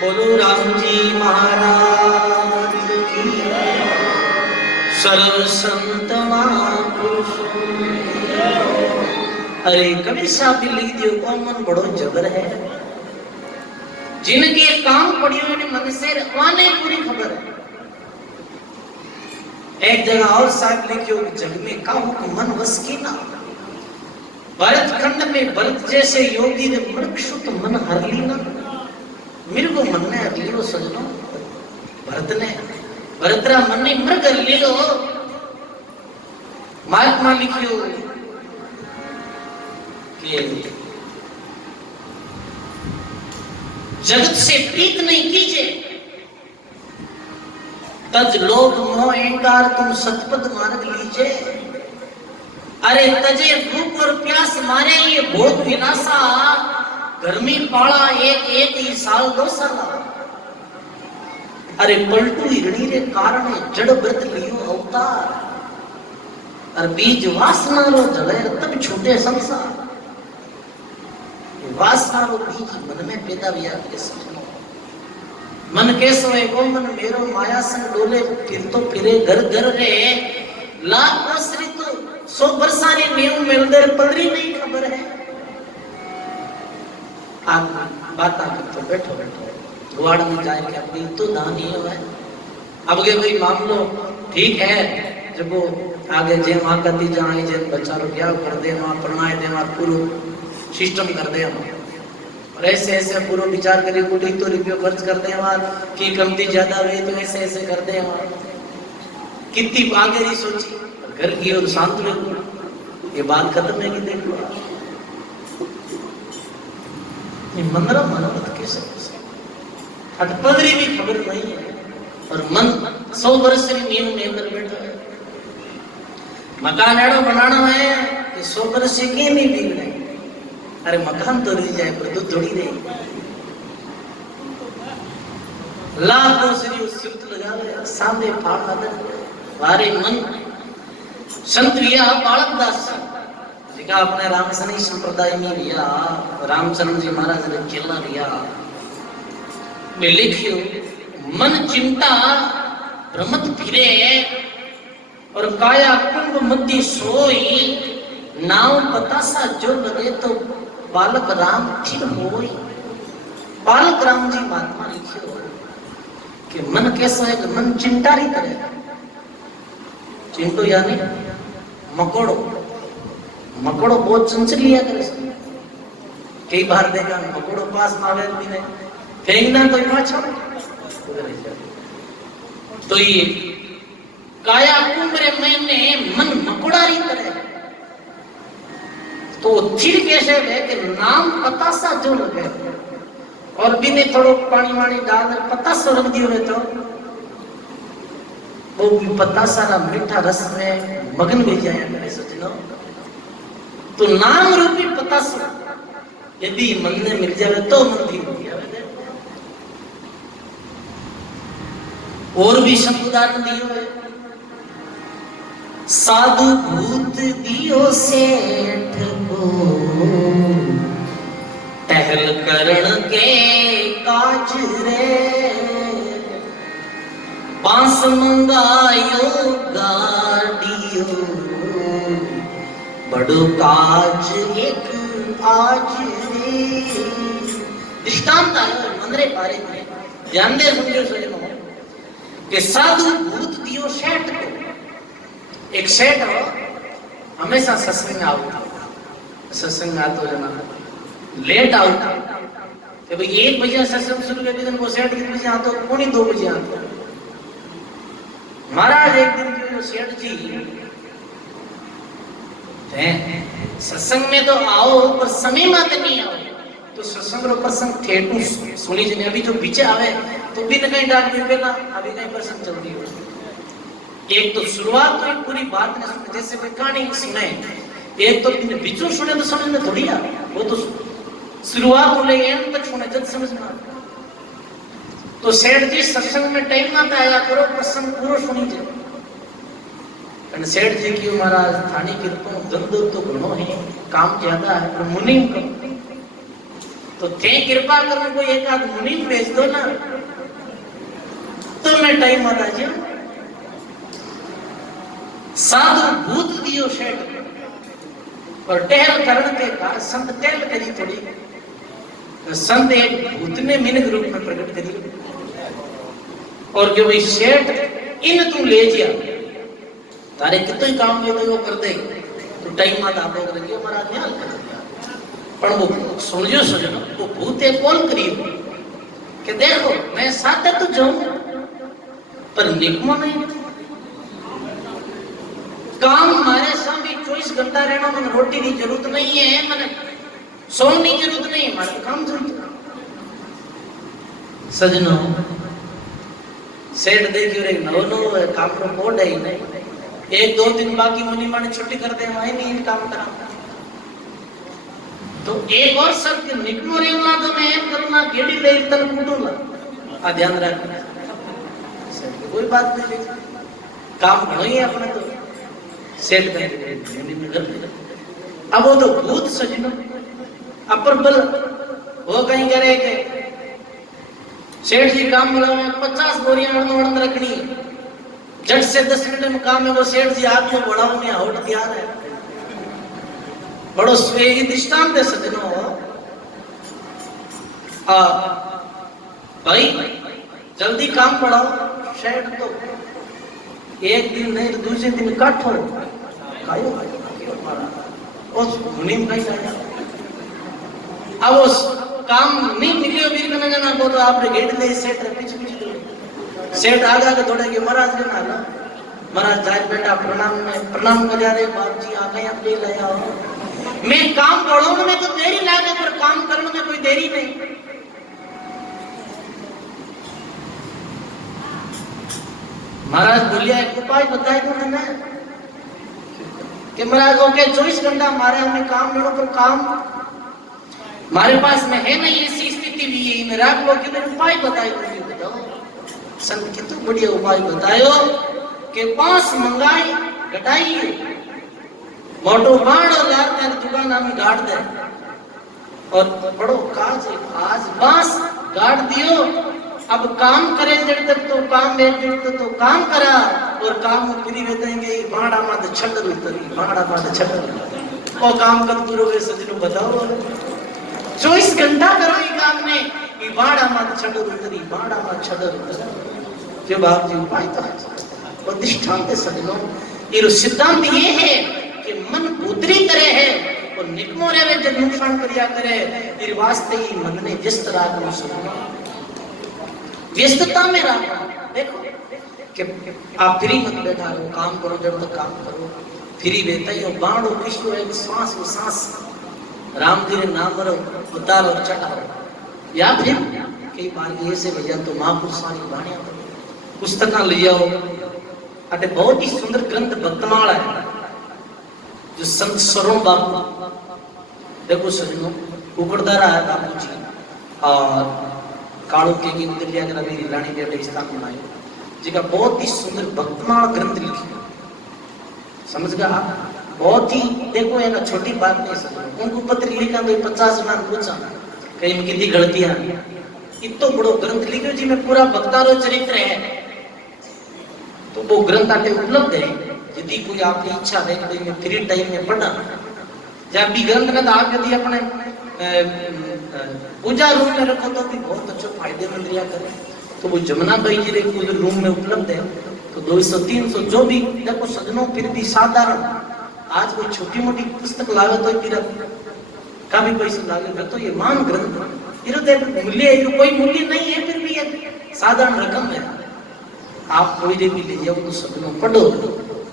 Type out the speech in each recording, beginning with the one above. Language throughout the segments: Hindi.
बोलो राम जी महाराज की सर्व संत महापुरुषों। अरे कभी साहब लिख दियो कौन मन बड़ो जबर है, जिनके काम पड़ियों ने मन से वाने पूरी खबर है। एक जगह और साहब लिखियो जग में काहू को मन वस की ना, भरत खंड में भरत जैसे योगी ने मृक्षुत मन हर ली ना। मेरे को मन ने हर लियो सजनो, भरतरा मन ने मृग हर लियो। महात्मा लिखियो कि जगत से प्रीत नहीं कीजिए, तज लोभ मोह अहंकार तुम सतपथ मार्ग लीजिए। अरे तजे भूख और प्यास मारे ये भोग विनाशा, गर्मी पाला एक एक ही साल 2 साल। अरे पलटू हिरणी रे कारण जड़ व्रत लियो अवतार, और बीज वासना रो जड़े तब छूटे संसार। वासना रो बीज मन में पैदा हुआ के समझो। मन कैसो है वो मन मेरो माया संग डोले, फिर तो फिरे घर घर रे लाख आश्री तो 100 बरसाने नींव मिलदर पदरी नहीं खबर है। आप बात तो बैठो गुवाड़ में जाए क्या कोई तो दान ही है। अब के भाई मान लो ठीक है, जब वो आगे जे मां कती जाए जे बच्चा रो क्या कर दे मां प्रणाय दे मां पूरा सिस्टम कर दे हम, और ऐसे ऐसे पूरा विचार करिए कोई तो रुपये खर्च कर दे मां की कमती ज्यादा हुई तो ऐसे ऐसे कर दे मां। कितनी आगे नहीं सोची, घर की और शांत में ये बात खत्म है कि देख लो मंदरा मनोरथ कैसे अटपदरी भी खबर नहीं है, और मन 100 वर्ष से नींव में अंदर बैठा है। मकान एड़ो बनाना है कि 100 वर्ष से के नहीं बिगड़े। अरे मकान तो रह जाए पर तो थोड़ी रहे। लाखों श्री उसित लगावे सामने फाड़ दे वारे मन संत विया बालक दास जिका अपने रामसनी संप्रदाय में रिया रामचंद्र जी महाराज ने चेला रिया में लिखियो मन चिंता भ्रमत फिरे और काया कुंभ मध्य सोई नाव बतासा जो लगे तो बालक राम थिर होई। बालक राम जी महात्मा लिखियो कि मन कैसा है कि मन चिंटारी तरह चिंटो यानी मकोड़ो मकोड़ो बहुत चंचल लिया करे कई बार देखा मकोड़ो पास में आवे भी नहीं फेंकना तो पाछा तो ये काया कुंभरे में मन मकोड़ारी तरह तो थिर कैसे है कि नाम पतासा जो लगे और बिने थोड़ो पानी वानी डाल पतासा रख दियो है तो वो भी पतासा ना मीठा रस में मगन हो जाए मेरे सजनों। तो नाम रूपी पतासा यदि मन में मिल जाए तो मन भी मिल जाए। और भी शब्द उदाहरण दियो है साधु भूत दियो सेठ को टहल करण के काज रे पांस मंगायो गाड़ियो बड़ो काज एक आज रे। दृष्टांत आयो मंदरे पारे में ध्यान दे समझो सजनो कि साधु भूत दियो सेठ को एक सेठ हमेशा सत्संग में आता सत्संग में आता जना लेट आता कि भाई 1 बजे सत्संग शुरू कर दिन वो सेठ कितने बजे आता पौने 2 बजे आता। महाराज एक दिन जो सेठ जी सत्संग में तो आओ पर समय मत नहीं आओ तो सत्संग रो प्रसंग थेटू सुनी जने अभी जो पीछे आवे तो भी न कहीं डाल के ना अभी कहीं प्रसंग चलती हो। एक तो शुरुआत तो एक पूरी बात ने सुने जैसे कोई कहानी सुने एक तो बीचों सुने तो समझ में थोड़ी आ वो तो शुरुआत को लेके एंड तक सुने जब समझ में आ। तो सेठ जी सत्संग में टाइम ना आया करो प्रसंग पूरा सुनी जाए અને શેઠજી કહ્યું महाराज थानी कृपा धंधो तो घणो है काम ज्यादा है पर मुनीम करो तो थे कृपा करो कोई एक आध मुनीम भेज दो ना तो मैं टाइम आ जाऊं। साधु भूत दियो सेठ और टहल करण के कार संत टहल करी थोड़ी तो संत एक भूत ने मिनक रूप में प्रकट करी और जो भाई सेठ इन तू ले जा तारे कितो ही काम में तो वो कर दे तो टाइम मत आप लोग रखियो हमारा ख्याल कर दिया पर वो सुनजो सुनो वो भूते कौन करियो कि देखो मैं साथ तो जाऊं पर निकमा नहीं काम मारे सामने 24 घंटा रहना मन रोटी की जरूरत नहीं है मन सोने की जरूरत नहीं है हमारे काम जरूरत सजनो सेठ देखियो रे नव नव काम रो कोड है नहीं 1-2 दिन बाकी मुनि माने छुट्टी कर दे वही नहीं काम करा तो एक और शब्द निकमो रेवना तो मैं एम करूंगा गेडी ले तन कुटूंगा आ ध्यान रखना कोई बात नहीं काम नहीं है अपने तो सेठ में कर दे। अब वो तो भूत सजनो अपर बल वो कहीं करे के सेठ जी काम बुलावे 50 बोरियां अड़न रखनी झट से 10 मिनट में काम है वो सेठ जी हाथ में बढ़ाओ में होट तैयार है बड़ो स्वेगी दृष्टांत है सजनो भाई जल्दी काम बढ़ाओ सेठ तो एक दिन नहीं तो दूसरे दिन कट हो कायो उस मुनीम का ही अब उस काम नहीं मिलियो वीर कना जना को तो आपने गेट ले सेठ पीछे पीछे सेठ आगा के थोड़े के महाराज के ना महाराज जाए बेटा प्रणाम कर जा रहे बाप जी आ गए आप ले ले आओ मैं काम बढ़ाने में तो देरी लागे पर काम करने में कोई देरी नहीं। महाराज बोलिया एक उपाय बताए तो मैंने कि महाराज ओके 24 घंटा हमारे हमने काम करो पर काम हमारे पास में है नहीं ऐसी स्थिति भी है इन राग लोग के उपाय बताए तो बताओ संत कितु बढ़िया उपाय बतायो कि पास मंगाई घटाई मोटो बाण और यार तेरी दुकान हम गाड़ दे और बड़ो काज आज बांस गाड़ दियो अब काम करे जड़ तक तो काम में जड़ तक तो काम करा और काम में फ्री में देंगे बाड़ा मत छड़ उतरी बाड़ा मत छड़ और काम कर पूरा वे सजनो बताओ 24 घंटा करो ये काम में ये बाड़ा मत छड़ उतरी बाड़ा मत छड़ उतरी जब आप जी उपाय तो प्रतिष्ठा के सजनो ये सिद्धांत ये है कि मन उतरी करे है और निकमो रे जब नुकसान करिया करे ये वास्ते ही मन ने जिस तरह को सुना व्यस्तता में रहा देखो कि आप फ्री मत बैठा रहो काम करो जब तक काम करो फ्री बैठा ही बाणो विश्व एक सांस वो सांस राम जी ने नाम रो उतारो चढ़ाओ या फिर कई बार ऐसे भैया तो महापुरुष वाली वाणियां पुस्तक ले आओ अटे बहुत ही सुंदर ग्रंथ भक्तमाला है जो संत सरोण बापू देखो सजनो उगड़दारा है बापू जी और कालू के गीत लिया कर अभी रानी देव स्थान बनाए जिका बहुत ही सुंदर भक्तमाल ग्रंथ लिखी समझ गया आप बहुत ही देखो एक छोटी बात नहीं समझो उनको पत्र लिखा तो 50 नाम पूछा कहीं में कितनी गलतियां इतो बड़ो ग्रंथ लिखो जी में पूरा भक्तारो चरित्र है तो वो ग्रंथ आटे उपलब्ध है यदि कोई आपकी इच्छा है कि मैं फ्री टाइम में पढ़ा जब भी ग्रंथ का आप यदि अपने पूजा रूम में रखो तो भी बहुत अच्छा फायदेमंद रिया करे तो वो जमुना भाई जी के रूम में उपलब्ध है तो 200-300 जो भी देखो सजनों फिर भी साधारण आज कोई छोटी मोटी पुस्तक लावे तो फिर का भी पैसे लागे तो ये मान ग्रंथ इधर मूल्य कोई मूल्य नहीं है फिर भी ये साधारण रकम है आप कोई भी ले जाओ तो सजनों पढ़ो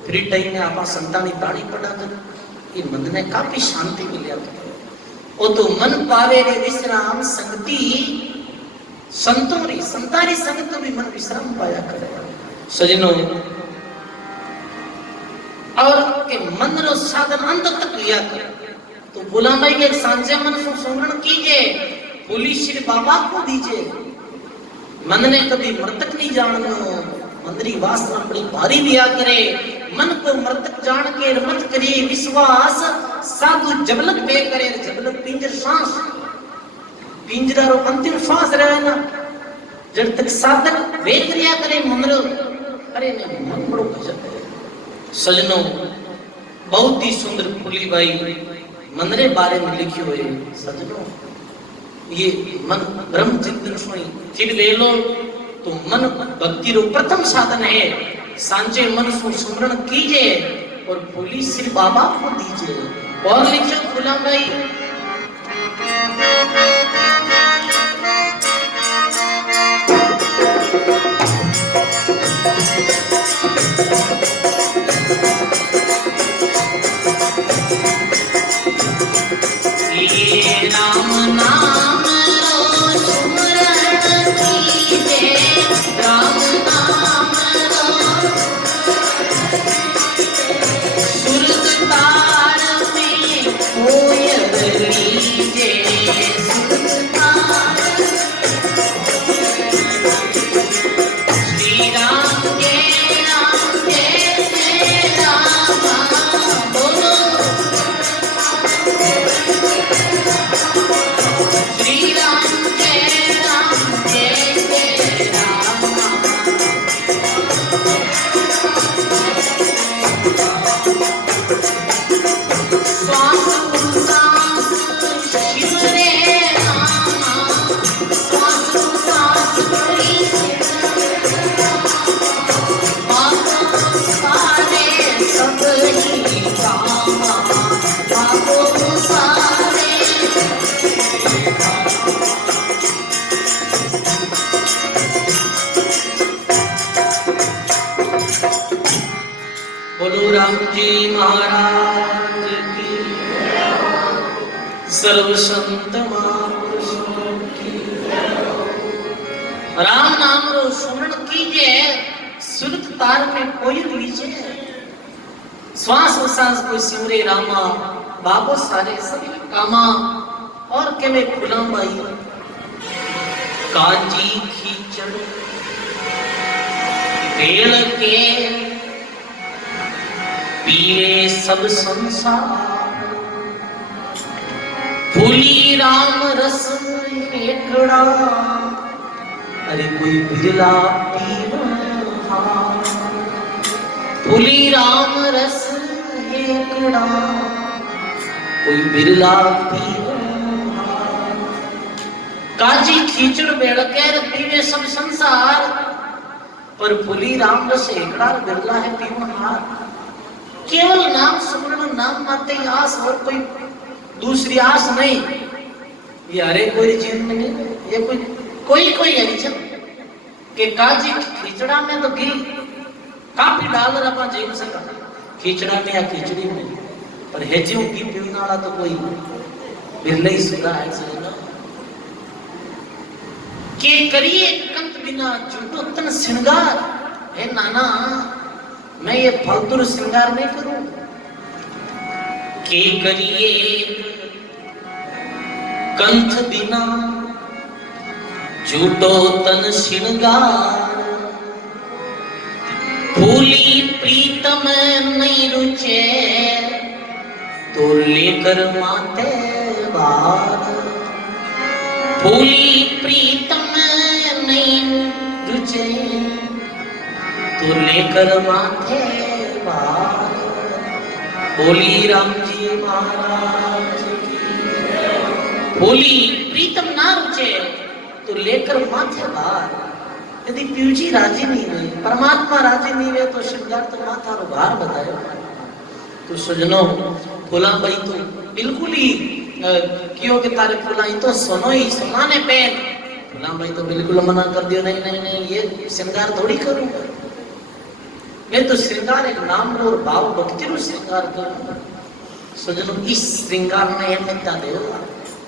फ्री टाइम में आप संतानी बाणी पढ़ा कर ये मन में काफी शांति मिले ओ तो मन पावे रे विश्राम संगति संतोरी संतारी संगत तो भी मन विश्राम पाया करे सजनों और के मन रो साधन अंत तक लिया कर तो बुला भाई के सांझे मन से सुमरण कीजिए पुलिस श्री बाबा को दीजिए मन ने कभी मृतक नहीं जाननो मंदरी वासना बड़ी भारी दिया करे मन को मृतक जान के मत करिए विश्वास साधु जबलक बे करे जबलक पिंजर सांस पिंजरा रो अंतिम श्वास रहे ना जब तक साधक वे क्रिया करे मनरो अरे ने मन बड़ो गजब है सजनों बहुत ही सुंदर फुली बाई मनरे बारे में लिखी हुई सजनों ये मन ब्रह्म चिंतन सुनी फिर ले लो तो मन भक्ति रो प्रथम साधन है सांचे मन को सुमरण कीजिए और पुलिस श्री बाबा को दीजिए और लिखो फुला भाई ये राम नाम लो सुमरण कीजिए राम नाम लो सुरत तार में कोय लीजिए सुरत तार श्री राम जय राम बोलो श्री राम जय राम स्वास उसास शिव रे राम स्वास उसास करी बाबो सारे सब ही कामा बाबो सारे बोलो राम जी महाराज की सर्व संत महापुरुषों की राम नाम रो स्मरण कीजिए सुरत तार में कोई लीजिए श्वास उसास को सिमरे रामा बाबो सारे सभी कामा और के में फुला बाई काजी खींचड़ पेड़ के पीवे सब संसार, फूली राम रस हेकड़ा, अरे कोई बिरला पीवा, फूली राम रस हेकड़ा, कोई बिरला पीवा। काजी खींचड़ बेड़केर पीवे सब संसार, पर फूली राम रस हेकड़ा बिरला है पीवनहार। केवल नाम सुमरण, नाम माते ही आस, और कोई दूसरी आस नहीं। ये हरे कोई जीवन में नहीं, ये कोई हरिजन के काजी खींचड़ा में तो घी काफी डालर अपना जीव सका, खींचड़ा में या खिचड़ी में, पर हेजियों की पीने वाला तो कोई बिरले ही सुधा है। समझना के करिए कंत बिना झूठो तन श्रृंगार, है नाना मैं ये फालतू श्रृंगार नहीं करूं। के करिए कंठ बिना झूठो तन श्रृंगार, फूली प्रीतम नहीं रुचे तो लेकर माथे बार, फूली प्रीतम नहीं रुचे तो लेकर माथे बार। बोली राम जी महाराज की। बोली प्रीतम ना रुचे तो लेकर माथे बार। यदि प्यूजी राजी नहीं हुई, परमात्मा राजी नहीं हुए तो श्रृंगार तो माथा रो भार बतायो। तो सजनो फुला भाई तो बिल्कुल ही क्यों के तारे फुलाई तो सोनो ही समाने पेन, फुला भाई तो बिल्कुल मना कर दियो, नहीं नहीं नहीं ये श्रृंगार थोड़ी करूंगा मैं, तो श्रृंगार एक नाम और भाव भक्ति रो श्रृंगार करूंगा। सजनो इस श्रृंगार में अहमियत दो।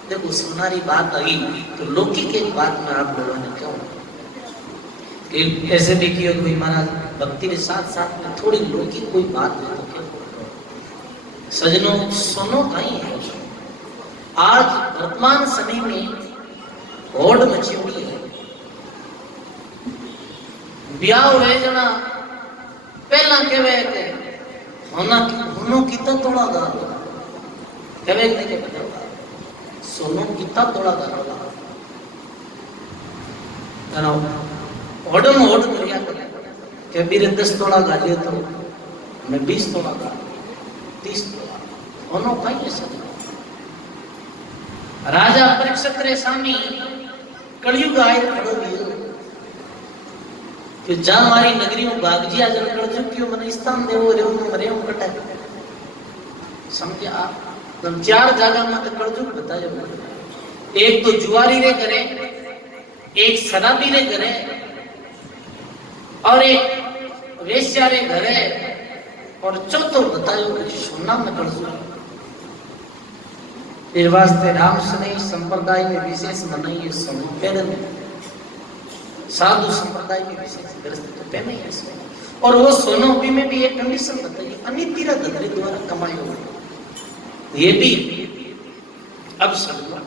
देखो सुनारी बात आई तो लौकिक एक बात में आप लोगों ने क्यों कि ऐसे देखिए कोई महाराज भक्ति के साथ साथ में थोड़ी लौकिक कोई बात है तो क्या सजनों सुनो कहीं है। आज वर्तमान समय में होड़ मची हुई है, ब्याह हुए जना पहला कहवे थे होना कितना थोड़ा गाल कहवे नहीं के पता सोनो कितना थोड़ा गाल ना होड़ में होड़ करिया के मेरे 10 तोड़ा गालियो तो मैं 20 तोड़ा गाल 30 तोड़ा होनो कहीं ऐसा राजा परीक्षित रे स्वामी कलयुग आए खड़ो दियो कि जा मारी नगरी में भागजी आ जन कलयुग क्यों मन स्थान देवो रे मरे हम कटा समझे आप। तुम 4 जगह में तो कलयुग बतायो, एक तो जुआरी रे करे, एक शराबी रे करे और एक वेश्या रे घरे, और चौथो बतायो सोना में कलयुग। इस वास्ते राम स्नेही संप्रदाय में विशेष मनाइए सोनो पहले साधु संप्रदाय में विशेष ग्रस्त तो पहले ही है। और वो सोनो भी में भी एक कंडीशन बताइए अनितिरा धतरे द्वारा कमाई हो, ये भी अब समझो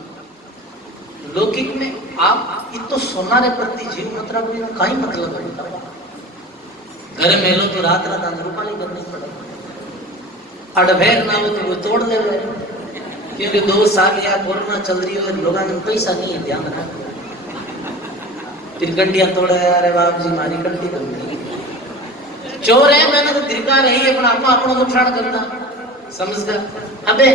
लौकिक में आप इतो सोना रे प्रति जीव मतलब भी काई मतलब है। घर में लो तो रात रात अंदरूपाली करनी पड़े, अड़भेर ना हो तो वो तोड़ ले रहे, क्योंकि 2 साल या कोरोना चल रही है, लोगों में पैसा नहीं है, ध्यान रखो। फिर गड्डियां तोड़े, अरे बाप जी मारी गड्डी बंदी चोर है, मैंने तो दिलका रही है अपना अपना नुकसान करना समझ गया। अबे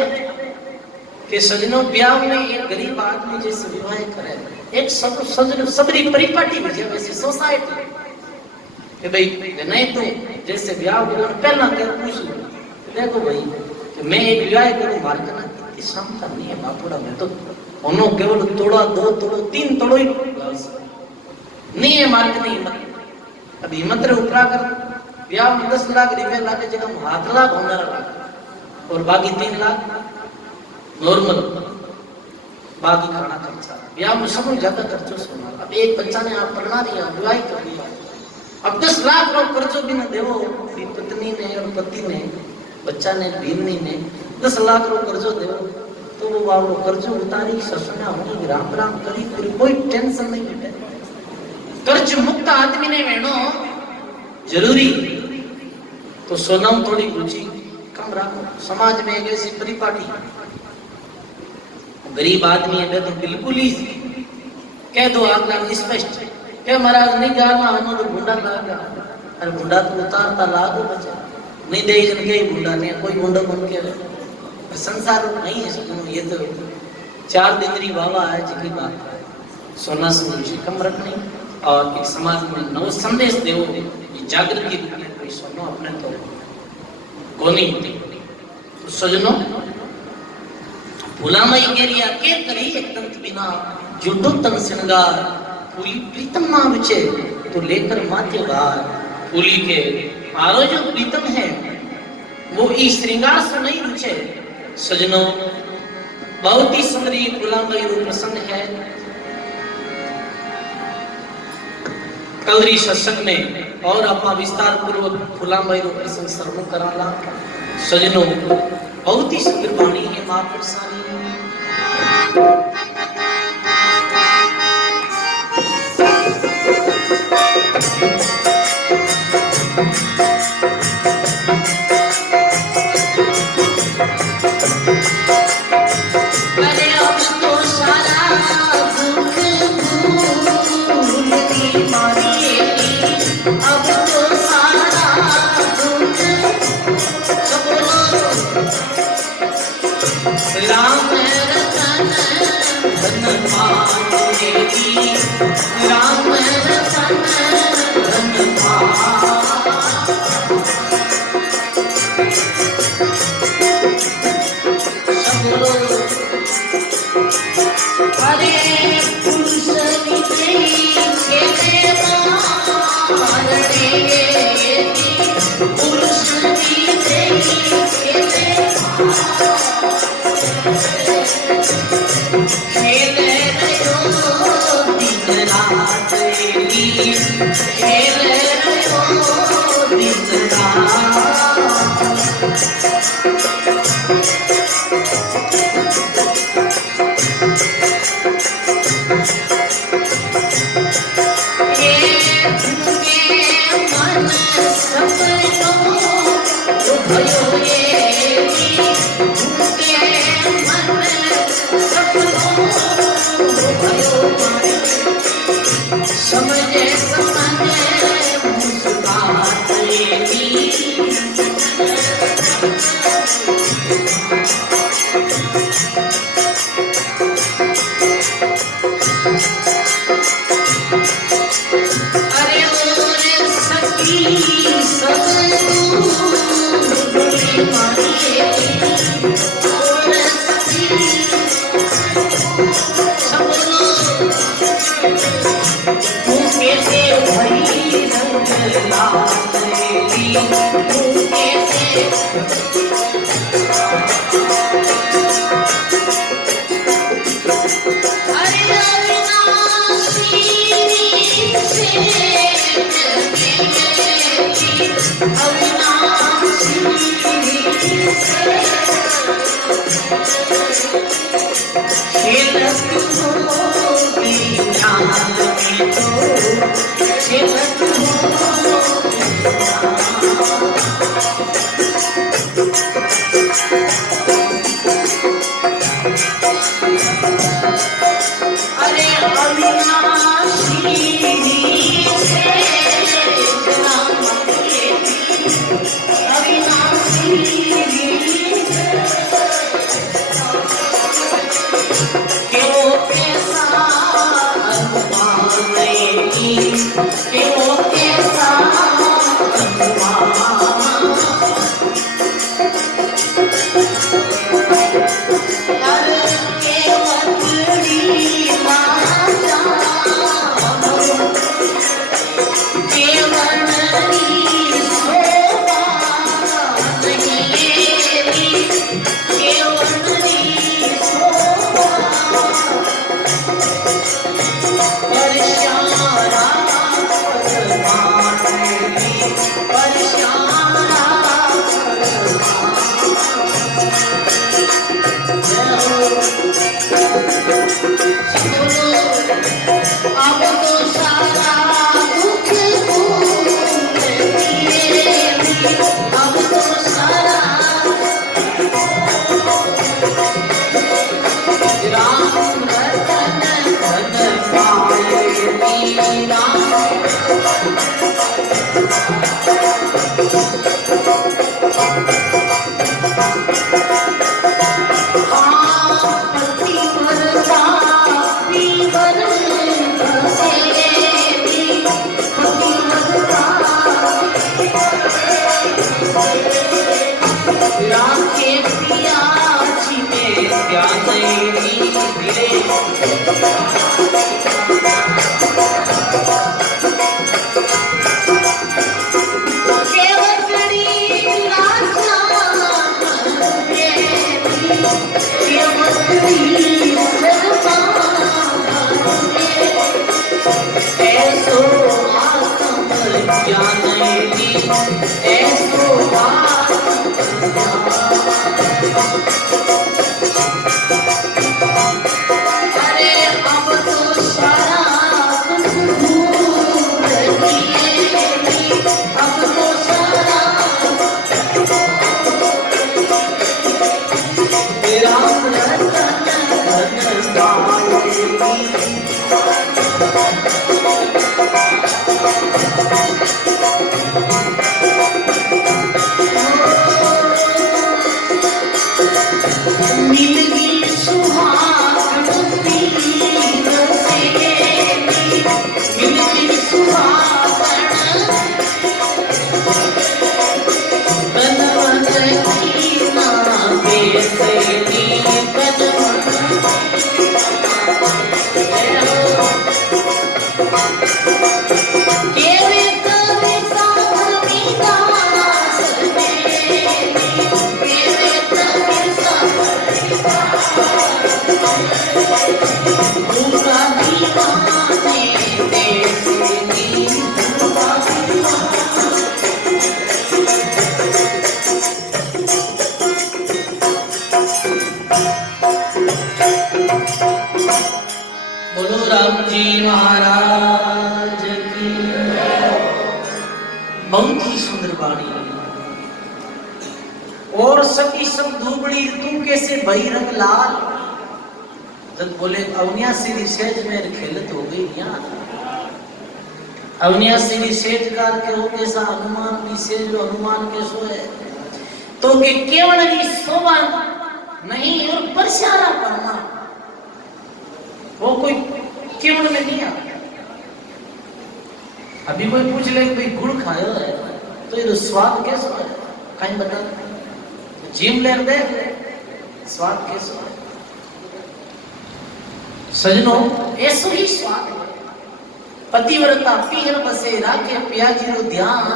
कि सजनों ब्याह में एक गरीब आदमी जैसे विवाह करे, एक सबरी परिपाटी में वैसी सोसाइटी कि भाई नहीं तो जैसे ब्याह पहला क्या पूछ लो, देखो भाई कि मैं एक विवाह करूं मार करना इतनी क्षमता नहीं है बापूड़ा में, तो उन्होंने केवल तोड़ा 2 तोड़ो 3 तोड़ो ही नहीं है मार्ग नहीं हिम्मत। अब हिम्मत रे उपरा कर ब्याह में 10 लाख रुपए लागे जगह 7 लाख होना लाख और बाकी 3 लाख नॉर्मल बाकी खाना खर्चा, ब्याह में सब ज्यादा खर्चो सोना। अब एक बच्चा ने आप पढ़ा दिया, विवाह कर दिया, अब 10 लाख रो कर्जो भी न देवो, पत्नी ने और पति ने बच्चा ने बीवी ने 10 लाख रो कर्जो देवो, तो वो वालो कर्जो उतारी ससुना होनी राम राम करी पूरी कोई टेंशन नहीं है। कर्ज मुक्त आदमी ने वेणो जरूरी तो सोनम थोड़ी रुचि कम रखो। समाज में एक ऐसी परिपाटी गरीब आदमी है तो बिल्कुल ही कह दो आज्ञा स्पष्ट के महाराज नहीं जाना हनो तो गुंडा लागा। अरे गुंडा तो उतारता लागो बच्चा नहीं दे जन के गुंडा ने कोई गुंडा बन के संसार नहीं है सुनो। ये तो 4 दिन री बाबा है जी बात है सोना से कम रखनी और एक समाज में नव संदेश देव जागृति कोई सोनो अपने तो कोनी तो सजनो भुलामई गेरिया के करी एक तंत बिना जुडो तन श्रृंगार फूली प्रीतम ना विचे तो लेकर माथे वार। फूली के मारो जो प्रीतम है वो इस श्रृंगार से नहीं रुचे। सजनो बहुत ही सुंदरी भुलामई रूप प्रसंग है। कलरी सत्संग में और अपना विस्तार पूर्वक भुलामई रूप प्रसंग श्रवण कराला। सजनो बहुत ही सुंदर वाणी है मां प्रसानी। अरे अब तो सारा दुख भूल दी मारी, अब तो सारा दुख राम रतन धन पाएगी, राम रतन धन पाएगी। अरे पुरुष खेले मारणे पुरुष खेले रहो दिन रात खेले रहो दिन रात। समझे समझे मुस्कुराएगी। अरे मोरे सखी सब दूर मारेगी, मोरे सखी सब कैसे भई रंग लागी, कैसे अरे अविनाशी से अविनाशी खेलत होगी ध्यान में तो खेलत अरे अविनाशी से अविनाशी क्यों कैसा अनुमान क्यों कैसा बोलो राम जी महाराज की। बहुत ही सुंदर वाणी। और सखी सब धूबड़ी तू कैसे भई रंग लाल। जब बोले अवनिया सीधी सेज में खेलत हो गई यहाँ। अवनिया सीधी सेज कार के हो कैसा हनुमान भी सेज जो हनुमान के सो है तो के केवल की शोभा नहीं और परसारा पड़ना वो कोई केवल में नहीं आता। अभी कोई पूछ ले कोई गुड़ खायो है तो ये तो स्वाद कैसा है कहीं बता जिम ले दे स्वाद कैसा है सजनों ऐसो ही स्वाद है। पतिव्रता पीहर बसे राखे प्याजी रो ध्यान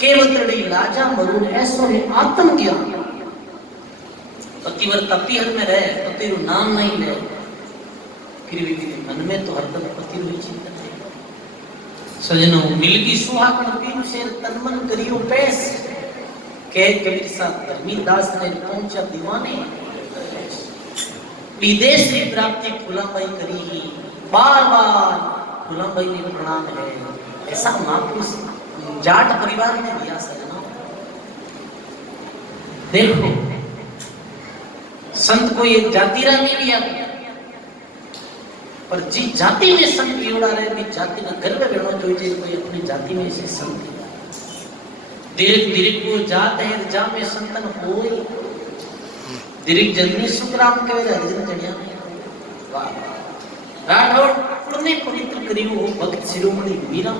केवतड़ी लाजा मरून ऐसो है आत्म ज्ञान। पतिव्रता पीहर में रहे पति रो नाम नहीं ले फिर भी मन में तो हरदम पति रो चिंतन है। सजनों मिलगी सुहागण पीरू से तन मन करियो पैस कह कबीर साहब धर्मीदास ने पहुंचा दीवाने विदेश की प्राप्ति फुलाबाई करी ही बार बार फुलाबाई ने प्रणाम है। ऐसा महापुरुष जाट परिवार में दिया सजना। देखो संत को ये जातिरा में लिया पर जी जाति में संत जोड़ा रहे भी जाति में गर्व रहना चाहिए कोई अपनी जाति में से संत दीर्घ दीर्घ को जात है जा में संतन होई दीर्घ जन्मी सुखराम के वे हरिजन जड़िया वाह राठौड़ पुण्य पवित्र करियो भक्त शिरोमणि मीरा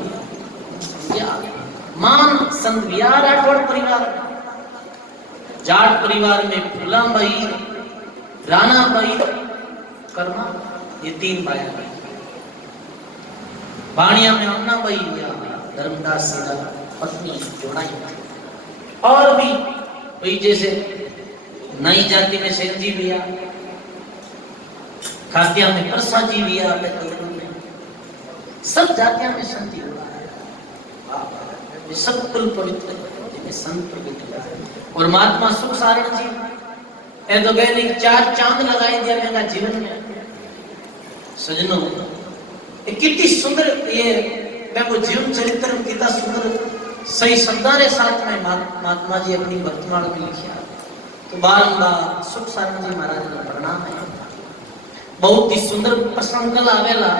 क्या मान संत विहार राठौड़ परिवार जाट परिवार में फूलाबाई राणाबाई कर्मा ये तीन बाया बाणिया में अन्नाबाई या धर्मदास सीधा पत्नी जोड़ाई और भी वही जैसे नई जाति में सेन जी भैया खातिया में प्रसा जी भैया सब जातियां में संति हो रहा है। सब कुल पवित्र है संत पवित्र और महात्मा सुख सारण जी ए तो गए नहीं 4 चांद लगाए दिया मेरा जीवन में। सजनों कितनी सुंदर ये मैं वो जीवन चरित्र कितना सुंदर सही शब्दारे साथ में महात्मा जी अपनी वर्तमान में लिखा तो बारंबार सुख सारण जी महाराज ने प्रणाम है। बहुत ही सुंदर प्रसंग आवेला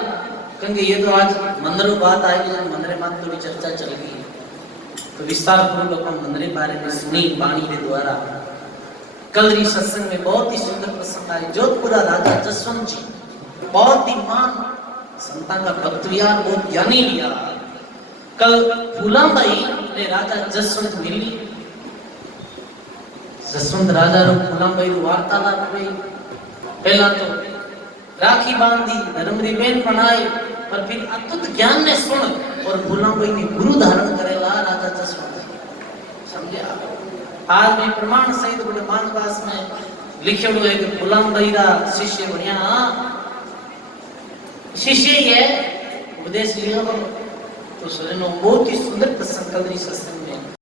क्योंकि ये तो आज मंदिरों बात आएगी, जब मंदिर मात थोड़ी चर्चा चल गई है तो विस्तार पूर्वक अपन मंदिर बारे में सुनी वाणी के द्वारा। कल री सत्संग में बहुत ही सुंदर प्रसंग आए। जोधपुरा राजा जसवंत जी बहुत ही महान संतान का भक्त विहार, बहुत ज्ञानी लिया। कल फूलाबाई ने राजा जसवंत मिली, जसवंत राजा रो फूलाबाई रो वार्तालाप हुई। पहला तो राखी बांधी, नरमरी बेन बनाए, पर फिर अद्भुत ज्ञान ने सुन और फूलाबाई ने गुरु धारण करेला राजा जसवंत। समझे आप? आज भी प्रमाण सहित बड़े मानवास में लिखेड़ो है कि फूलाबाई रा शिष्य बढ़िया शिष्य ही है, उपदेश लिया तो सुनो बहुत ही सुंदर प्रसंग कल री सत्संग